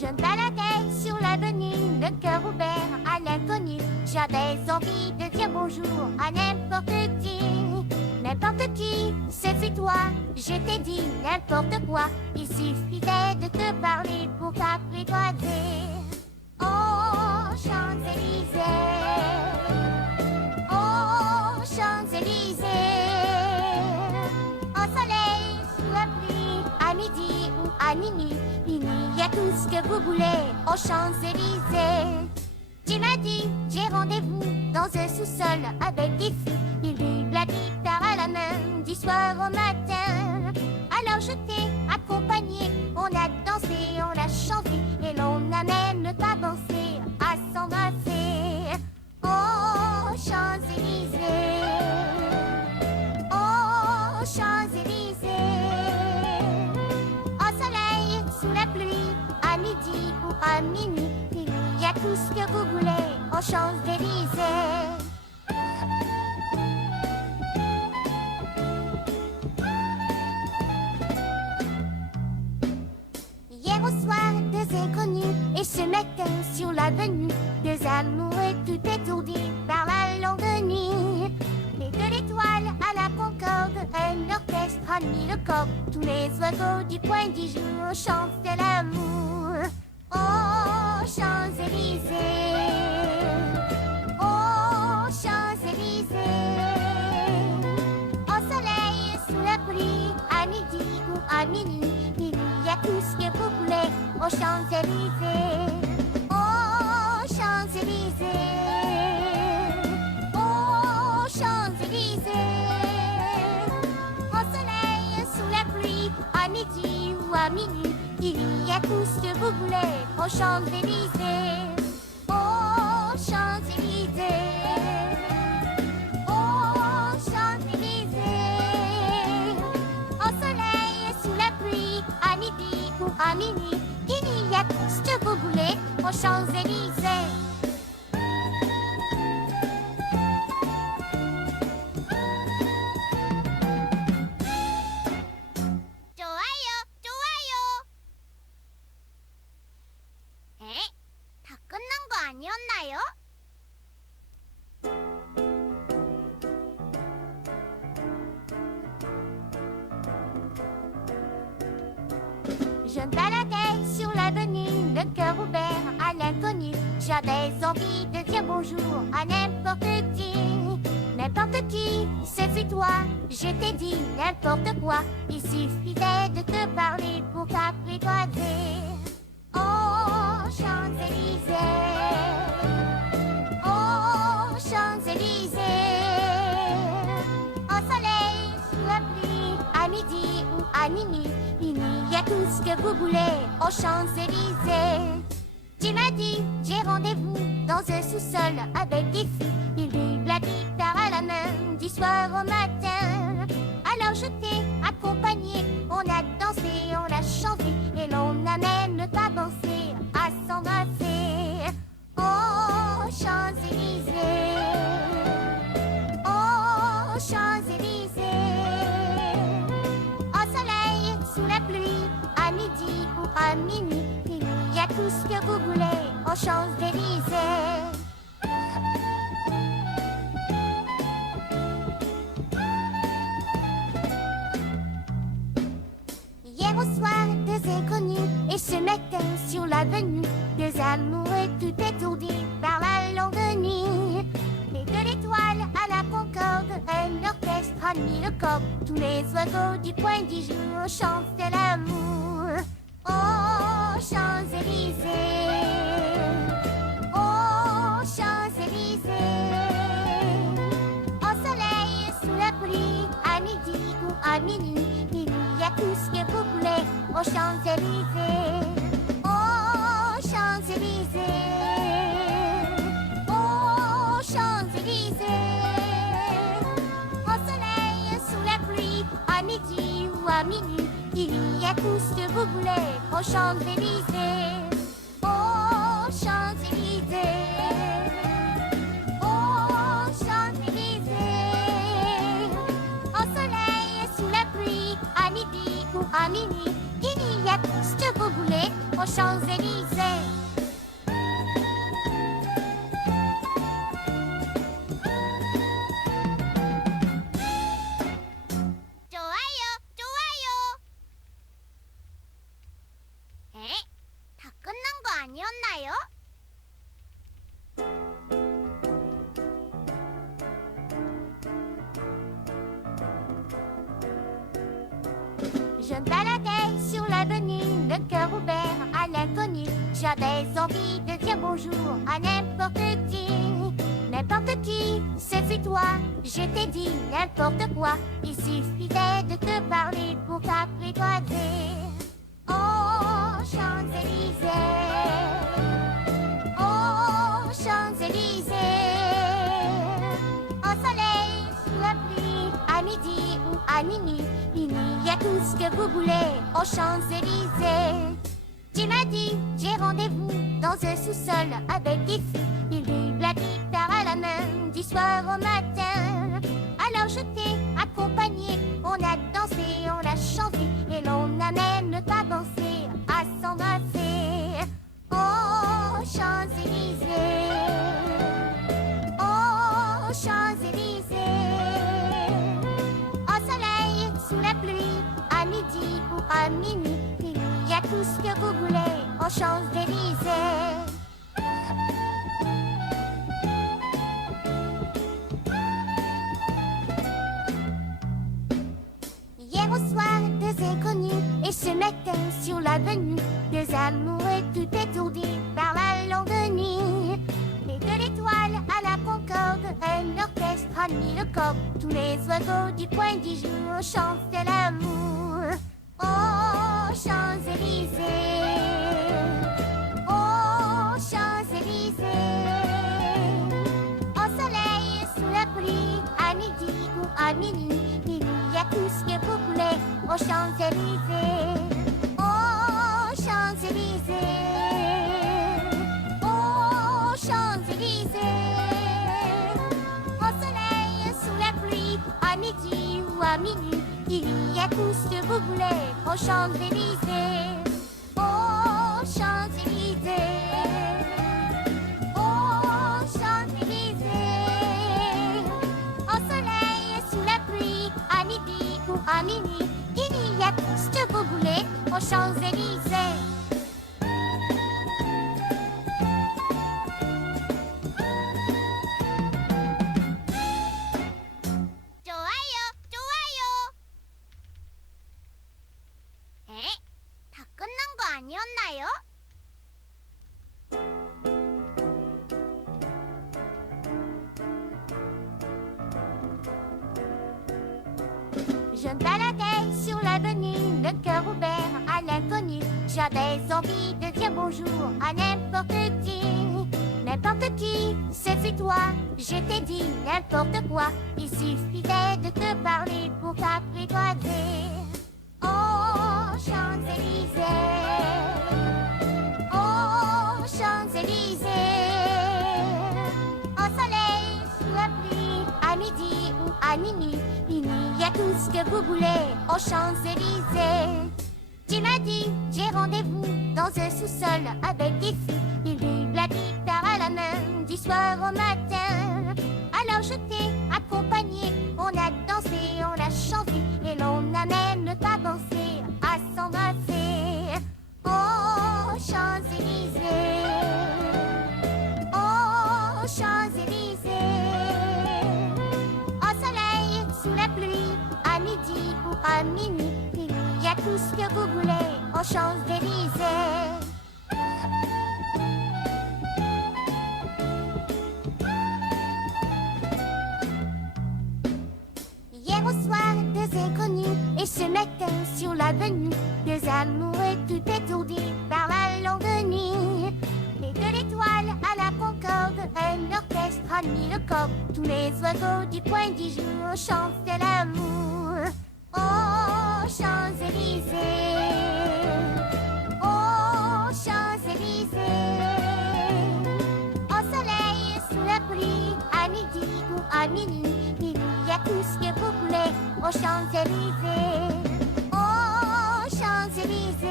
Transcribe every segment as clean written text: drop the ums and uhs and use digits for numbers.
Je me baladais sur l'avenue, le cœur ouvert à l'inconnu. J'avais envie de dire bonjour à n'importe qui. N'importe qui, c'est toi, je t'ai dit n'importe quoi. Il suffisait de te parler pour t'apprivoiser. Oh, Champs-Élysées, oh, Champs-Élysées. Au soleil, sous la pluie, à midi ou à minuit, il y a tout ce que vous voulez aux Champs-Élysées. Tu m'as dit, j'ai rendez-vous dans un sous-sol avec des filles. Il vit la guitare à la main du soir au matin. Alors je t'ai accompagné, on a dansé, on a chanté, et l'on n'a même pas pensé à s'embrasser. Oh, Champs-Élysées, oh, Champs-Élysées. Au soleil, sous la pluie, à midi ou à minuit, il y a tout ce que vous voulez aux Champs-Élysées. Hier au soir, deux inconnus, et ce matin sur l'avenue, deux amoureux tout étourdis par la longue nuit. Les de l'étoile à la Concorde, un orchestre a mis le corps. Tous les oiseaux du point du jour chantaient l'amour. Oh, Champs-Élysées, oh, Champs-Élysées. Au soleil, sous la pluie, à midi ou à minuit, il y a tout ce que vous voulez aux Champs-Élysées. Oh, Champs-Élysées, oh, Champs-Élysées. Au soleil, sous la pluie, à midi ou à minuit, il y a tout ce que vous voulez aux Champs-Élysées. Oh, Champs-Élysées, oh, Champs-Élysées. Au soleil, sous la pluie, à midi ou à minuit, il y a tout ce que vous voulez aux Champs-Élysées. 다 끝난 거 아니었나요? Je me baladais sur l'avenue, le cœur ouvert à l'inconnu. J'avais envie de dire bonjour à n'importe qui. N'importe qui, c'est toi, je t'ai dit n'importe quoi. Il suffisait de te parler pour t'apprivoiser. Oh, Champs-Élysées, oh, Champs-Élysées. Au soleil, sous la pluie, à midi ou à minuit, il y a tout ce que vous voulez aux Champs-Élysées. Tu m'as dit, j'ai rendez-vous dans un sous-sol avec des filles. Ils vivent la guitare à la main du soir au matin. Alors je t'ai accompagné, on a dansé, on a chanté, et l'on n'a même pas pensé à s'embrasser. Oh, Champs-Élysées, oh, Champs-Élysées. Au soleil, sous la pluie, à midi ou à minuit, il y a tout ce que vous voulez aux Champs-Élysées. Hier au soir, deux inconnus, et ce matin sur l'avenue, deux amoureux tout étourdis par la longue nuit. Les de l'étoile à la Concorde, un orchestre a mis le corps. Tous les oiseaux du point du jour chantaient l'amour. Oh, Champs-Élysées, oh, Champs-Élysées. Au soleil, sous la pluie, à midi ou à minuit, il y a tout ce que vous voulez aux Champs-Élysées. Oh, Champs-Élysées, oh, Champs-Élysées. Au soleil, sous la pluie, à midi ou à minuit, il y a tout ce que vous voulez aux Champs-Élysées. Oh, Champs-Élysées, oh, Champs-Élysées. Au soleil, sous la pluie, à midi ou à minuit, il y a tout ce que vous voulez aux Champs-Élysées. 좋아요, 좋아요. 에? 다 끝난 거 아니었나요? Je me baladais sur l'avenue, le cœur ouvert à l'inconnu. J'avais envie de dire bonjour à n'importe qui. N'importe qui, c'est toi, je t'ai dit n'importe quoi. Il suffisait de te parler pour t'apprivoiser. Oh, Champs-Élysées, oh, Champs-Élysées. Au soleil, sous la pluie, à midi ou à minuit, il y a tout ce que vous voulez aux Champs-Élysées. Tu m'as dit, j'ai rendez-vous dans un sous-sol avec des filles. Il eut la guitare à la main du soir au matin. Alors je t'ai accompagné, on a dansé, on a chanté et l'on n'a même pas pensé à s'embrasser. Oh, Champs-Élysées, oh, Champs-Élysées. Au soleil, sous la pluie, à midi ou à minuit, il y a tout ce que vous voulez aux Champs-Élysées. Hier au soir, deux inconnus, et ce matin sur l'avenue, deux amoureux tout étourdis par la longue nuit. Et de l'étoile à la Concorde, un orchestre a mis le corps. Tous les oiseaux du coin du jour chantaient l'amour. Oh, Champs-Élysées, oh, Champs-Élysées. Au soleil, sous la pluie, à midi ou à minuit, il y a tout ce que vous voulez aux Champs-Élysées. Oh, Champs-Élysées, oh, Champs-Élysées. Au soleil, sous la pluie, à midi ou à minuit, il y a tout ce que vous voulez aux Champs-Élysées. Oh, Champs-Élysées, oh, Champs-Élysées. Au soleil, sous la pluie, à midi ou à minuit, il y a tout ce que vous voulez aux Champs-Élysées. 좋아요, 좋아요. 에? 다 끝난 거 아니었나요? Je me baladais sur l'avenue, le cœur ouvert à l'inconnu. J'avais envie de dire bonjour à n'importe qui. N'importe qui, c'est toi, je t'ai dit n'importe quoi. Il suffisait de te parler pour t'apprivoiser. Oh, Champs-Élysées, oh, Champs-Élysées. Au soleil, sous la pluie, à midi ou à minuit, il y a tout ce que vous voulez aux Champs-Élysées. Tu m'as dit, j'ai rendez-vous dans un sous-sol avec des filles. Il eut la guitare à la main du soir au matin. Alors je t'ai accompagné, on a dansé, on a chanté et l'on n'a même pas pensé à s'embrasser. Oh, Champs-Élysées, oh, Champs-Élysées. Au soleil, sous la pluie, à midi ou à minuit, il y a tout ce que vous voulez aux Champs-Élysées. Hier au soir, deux inconnus, et ce matin sur l'avenue, deux amoureux tout étourdis par la longue nuit. Et de l'étoile à la Concorde, un orchestre a mis le corps. Tous les oiseaux du coin du jour chantaient l'amour. Oh, Champs-Élysées, oh, Champs-Élysées. Au soleil, sous la pluie, à midi ou à minuit, il y a tout ce que vous voulez aux Champs-Élysées. Oh, Champs-Élysées,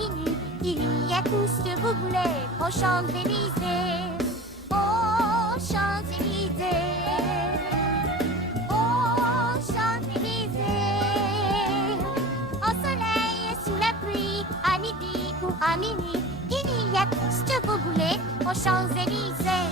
minuit, il y a tout ce que vous voulez aux Champs-Élysées. Aux Champs-Élysées. Aux Champs-Élysées. Au soleil, sous la pluie, à midi ou à minuit, il y a tout ce que vous voulez aux Champs-Élysées.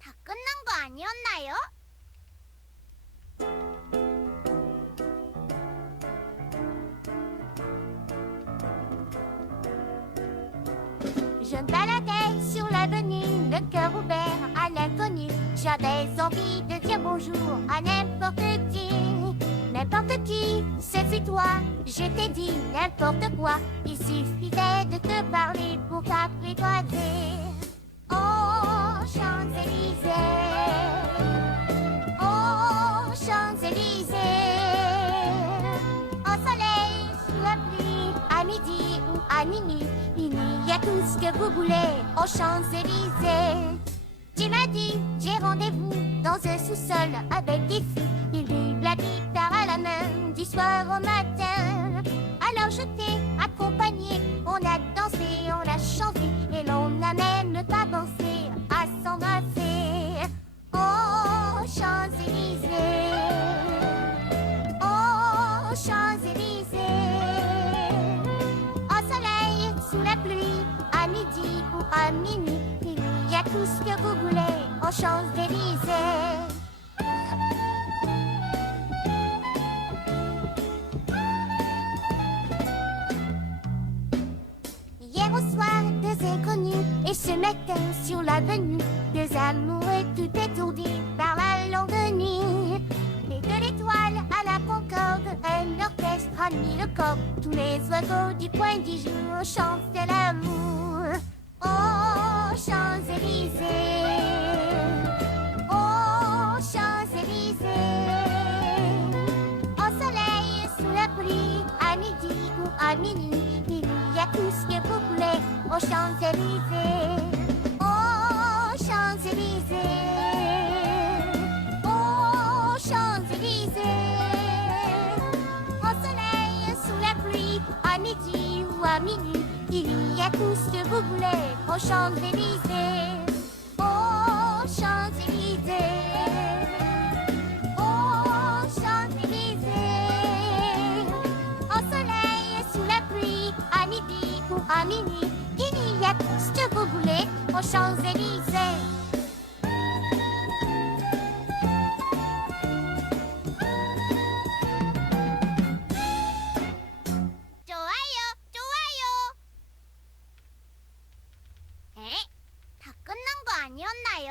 다 끝난 거 아니었나요? Je me baladais sur l'avenue, le cœur ouvert à l'inconnu. J'avais envie de dire bonjour à n'importe qui. N'importe qui, c'est toi, je t'ai dit n'importe quoi. Il suffisait de te parler pour t'apprivoiser. Aux Champs-Élysées. Aux Champs-Élysées. Au soleil, sous la pluie, à midi ou à minuit, il y a tout ce que vous voulez aux Champs-Élysées. Tu m'as dit, j'ai rendez-vous dans un sous-sol avec des filles. Ils vivent la guitare à la main du soir au matin. Alors je t'ai accompagné, on a dansé, on a chanté, et l'on n'a même pas pensé à s'embrasser. Aux Champs-Élysées. Aux Champs-Élysées. Au soleil, sous la pluie, à midi ou à minuit, il y a tout ce que vous voulez aux Champs-Élysées. Hier au soir, deux inconnus, et ce matin sur l'avenue, deux amoureux tout étourdis par la longue nuit. Et de l'étoile à la Concorde, un orchestre a mis le corps. Tous les oiseaux du point du jour chantaient l'amour. Aux Champs-Élysées. Aux Champs-Élysées. Au soleil, sous la pluie, à midi ou à minuit, il y a tout ce que vous voulez aux Champs-Élysées. Aux Champs-Élysées. Aux Champs-Élysées. Au soleil, sous la pluie, à midi ou à minuit, il y a tout ce que vous voulez aux Champs-Élysées. Aux Champs-Élysées. Aux Champs-Élysées. Au soleil, sous la pluie, à midi ou à minuit, il y a tout ce que vous voulez aux Champs-Élysées. 다 끝난 거 아니었나요?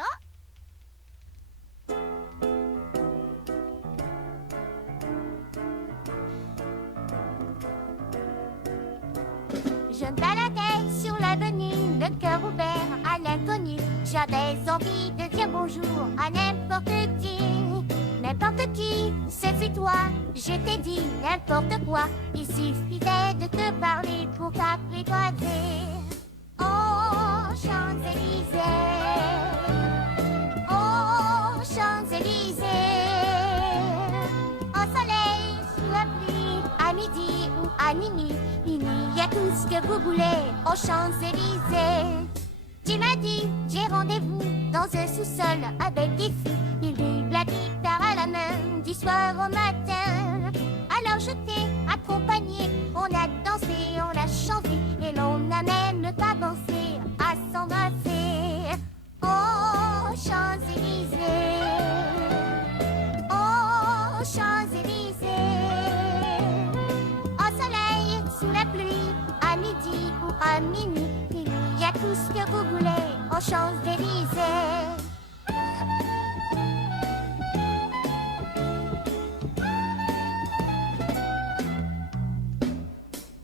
Je me baladais sur l'avenue, le cœur ouvert à l'inconnu. J'avais envie de dire bonjour à n'importe qui. N'importe qui, c'est toi, je t'ai dit n'importe quoi. Il suffisait de te parler pour t'apprivoiser. Aux Champs-Élysées. Aux Champs-Élysées. Au soleil, sous la pluie, à midi ou à minuit, il y a tout ce que vous voulez aux Champs-Élysées. Tu m'as dit, j'ai rendez-vous dans un sous-sol avec des filles. Ils vivent la guitare à la main du soir au matin. Alors je t'ai accompagné, on a dansé, on a chanté, et l'on n'a même pas pensé à s'embrasser. Aux Champs-Élysées. Aux Champs-Élysées. Au soleil, sous la pluie, à midi ou à minuit, il y a tout ce que vous voulez aux Champs-Élysées.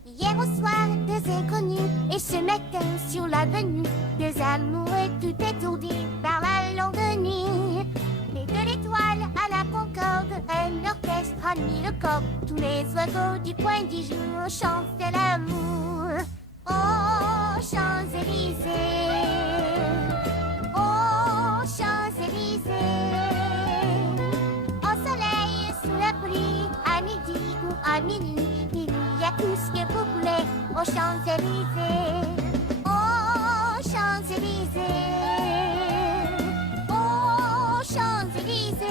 Hier au soir, deux inconnus, et ce matin sur l'avenue, deux amoureux tout étourdis par la longue nuit. Et de l'étoile à la Concorde, un orchestre a mis le corps. Tous les oiseaux du point du jour chantaient l'amour. Oh, Champs-Élysées. Aux Champs-Élysées. Au soleil, sous la pluie, à midi ou à minuit, il y a tout ce que vous voulez aux Champs-Élysées. Aux Champs-Élysées. Aux Champs-Élysées.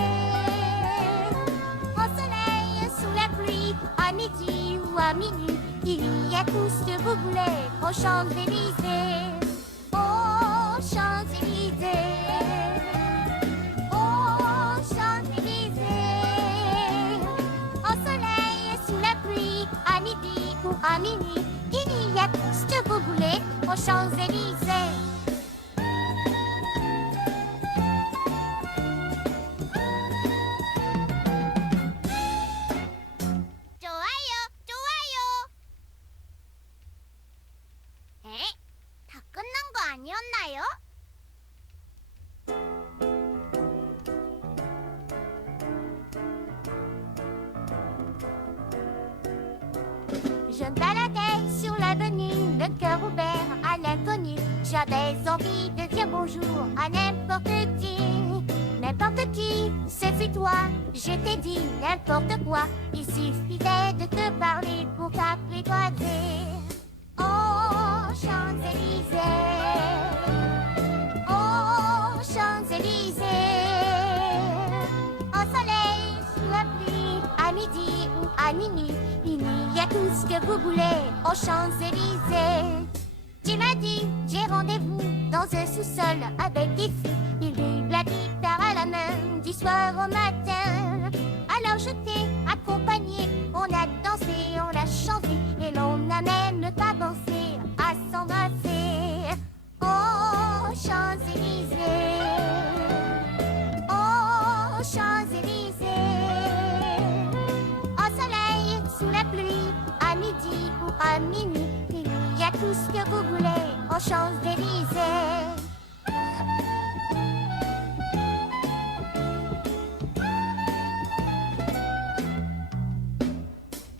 Au soleil, sous la pluie, à midi ou à minuit, il y a tout ce que vous voulez aux Champs-Élysées. Aux Champs-Élysées. Aux Champs-Élysées. Au soleil, sous la pluie, à midi ou à minuit, il y a tout ce que vous voulez aux Champs-Élysées. 좋아요, 좋아요. 에? 다 끝난 거 아니었나요? Je me baladais sur l'avenue, le cœur ouvert à l'inconnu. J'avais envie de dire bonjour à n'importe qui. N'importe qui, c'est toi. Je t'ai dit n'importe quoi. Il suffisait de te parler pour t'apprivoiser. Oh, Champs-Élysées. Oh, Champs-Élysées. Au soleil, sous la pluie, à midi ou à minuit, il y a tout ce que vous voulez aux Champs-Élysées. Tu m'as dit, j'ai rendez-vous dans un sous-sol avec des filles. Ils buvent la guitare à la main du soir au matin. Alors je t'ai accompagné, on a dansé, on a chanté, et l'on n'a même pas pensé à s'embrasser. Oh, Champs-Élysées. Oh, Champs-Élysées. Au soleil, sous la pluie, à midi ou à minuit, il y a tout ce que vous voulez aux Champs-Élysées.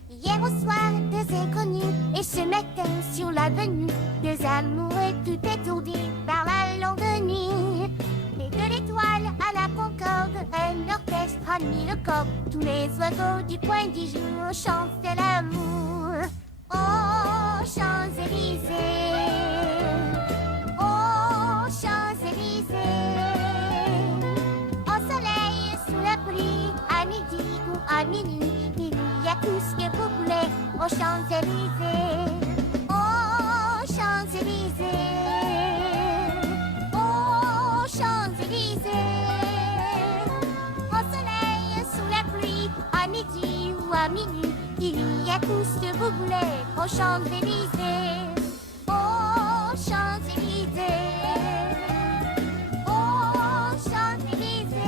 Hier au soir, deux inconnus, et ce matin sur l'avenue, deux amoureux tout étourdis par la longue nuit. Et de l'étoile à la Concorde, un orchestre a mis le corps. Tous les oiseaux du point du jour chantaient l'amour. Oh, Champs-Élysées. Oh, Champs-Élysées. Au soleil, sous la pluie, à midi ou à minuit, il y a tout ce que vous voulez aux Champs-Élysées. Oh, Champs-Élysées. Oh, Champs-Élysées. Au soleil, sous la pluie, à midi ou à minuit, il y a tout ce que vous voulez aux Champs-Élysées. Oh, Champs-Élysées. Oh, Champs-Élysées.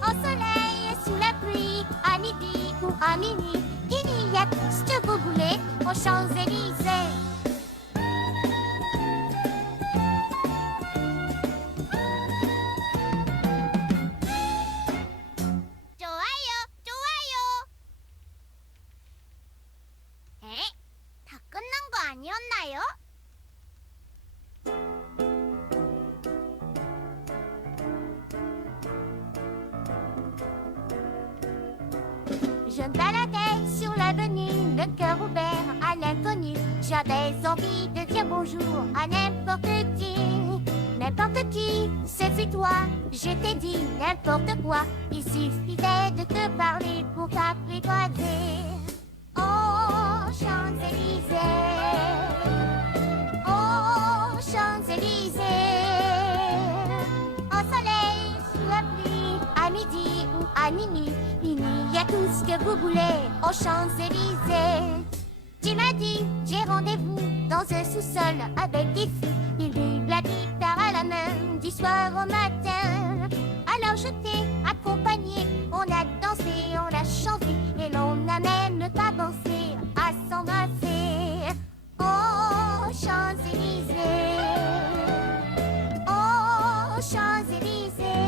Au soleil, sous la pluie, à midi ou à minuit, il y a tout ce que vous voulez aux Champs-Élysées. 좋아요, 좋아요. 에? 다 끝난 거 아니었나요? Je me baladais sur l'avenue, le cœur ouvert à l'inconnu. J'avais envie de dire bonjour à n'importe qui. N'importe qui, c'est toi. Je t'ai dit n'importe quoi. Il suffisait de te parler pour t'apprivoiser. Oh, Champs-Élysées. Oh, Champs-Élysées. Au soleil, sous la pluie, à midi ou à minuit, il y a tout ce que vous voulez aux Champs-Élysées. Tu m'as dit, j'ai rendez-vous dans un sous-sol avec des filles. Ils buvent la guitare à la main du soir au matin. Alors je t'ai accompagné, on a dansé, on a chanté, et l'on n'a même pas pensé à s'embrasser. Oh, Champs-Élysées. Oh, Champs-Élysées.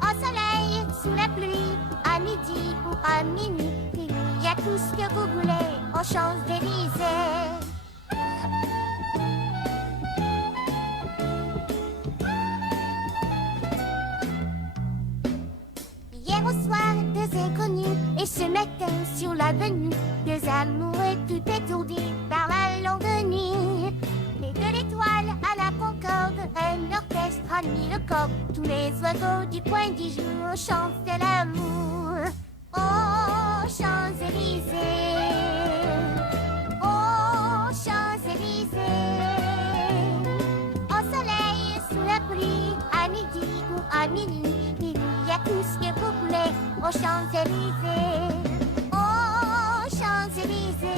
Au soleil, sous la pluie, à midi ou à minuit, il y a tout ce que vous voulez aux Champs-Élysées. Hier au soir, deux inconnus et ce matin sur l'avenue, deux amoureux tout étourdis par la longue nuit. Les de l'étoile à la Concorde, un orchestre a mis le corps. Tous les oiseaux du point du jour chantent l'amour. Oh, Champs-Élysées, oh, Champs-Élysées. Au soleil, sous la pluie, à midi ou à minuit, il y a tout ce que vous voulez aux Champs-Élysées. Oh, Champs-Élysées,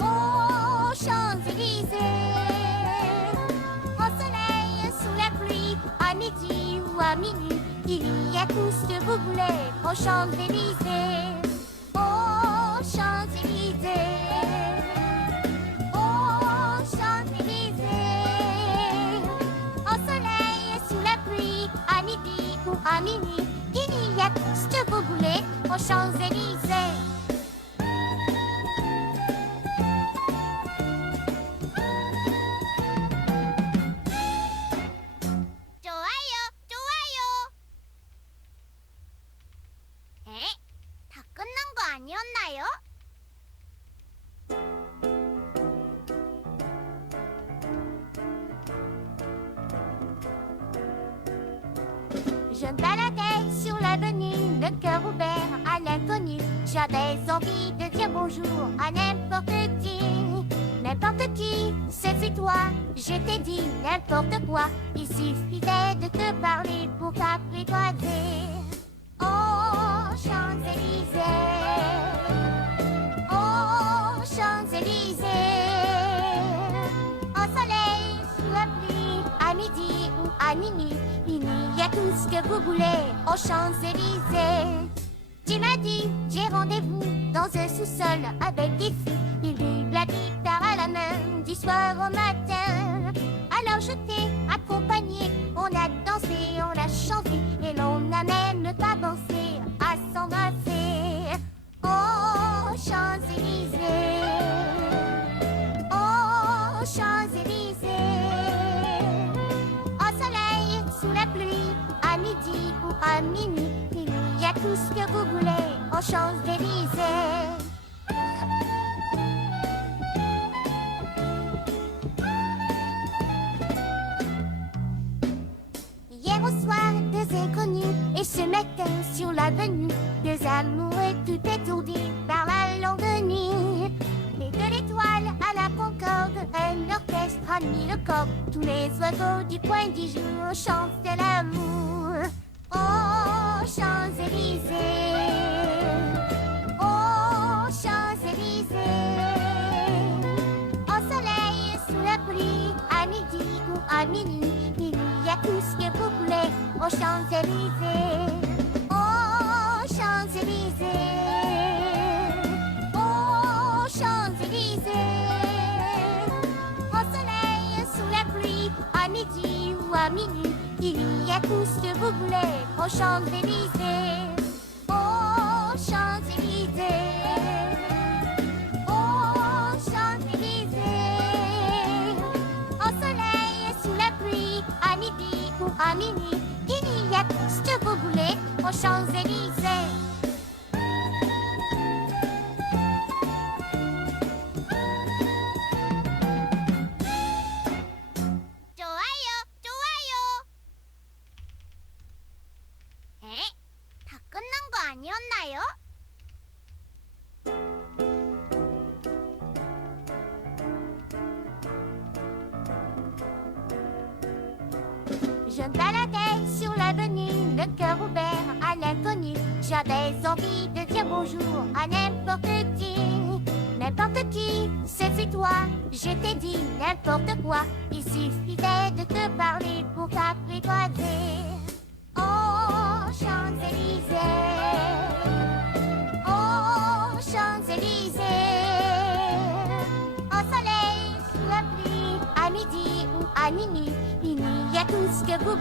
oh, Champs-Élysées. Au soleil, sous la pluie, à midi ou à minuit, il y a tout ce que vous voulez aux Champs-Élysées. Oh, Champs-Élysées, oh, Champs-Élysées. Au soleil, sous la pluie, à midi ou à minuit, il y a tout ce que vous voulez aux Champs-Élysées. 좋아요, 좋아요. 에? 다 끝난 거 아니었나요? Je me baladais sur l'avenue, le cœur ouvert à l'inconnu. J'avais envie de dire bonjour à n'importe qui. N'importe qui, c'est toi, je t'ai dit n'importe quoi. Il suffisait de te parler pour t'apprivoiser. Oh, Champs-Élysées, oh, Champs-Élysées. Au soleil, sous la pluie, à midi ou à minuit, il y a tout ce que vous voulez aux Champs-Élysées. Tu m'as dit, j'ai rendez-vous dans un sous-sol avec des filles. Ils vivent la guitare à la main du soir au matin. Alors je t'ai accompagné, on a dansé, on a chanté et l'on n'a même pas pensé à s'embrasser. Oh, Champs-Élysées, oh, Champs-Élysées. Au soleil, sous la pluie, à midi ou à minuit, il y a tout ce que vous voulez aux Champs-Élysées. Hier au soir, deux inconnus et ce matin sur l'avenue, deux amoureux tout étourdis par la longue nuit. Les de l'étoile à la Concorde, un orchestre a mis le corps. Tous les oiseaux du point du jour chantent l'amour. Oh, Champs-Élysées, oh, Champs-Élysées. Au soleil, sous la pluie, à midi ou à minuit, il y a tout ce que vous voulez aux Champs-Élysées. Oh, Champs-Élysées, oh, Champs-Élysées. Au soleil, sous la pluie, à midi ou à minuit, il y a tout ce que vous voulez aux Champs-Élysées. Oh, Champs-Élysées, oh, Champs-Élysées. Au soleil, sous la pluie, à midi ou à minuit, il y a tout ce que vous voulez aux Champs-Élysées. 좋아요, 좋아요. 에? 다 끝난 거 아니었나요? Je me baladais sur l'avenue, le cœur ouvert à l'inconnu. J'avais envie de dire bonjour à n'importe qui. N'importe qui, c'est toi, je t'ai dit n'importe quoi. Il suffisait de te parler pour t'apprivoiser. Oh, Champs-Élysées, oh, Champs-Élysées. Au soleil, sous la pluie, à midi ou à minuit, il y a tout ce que vous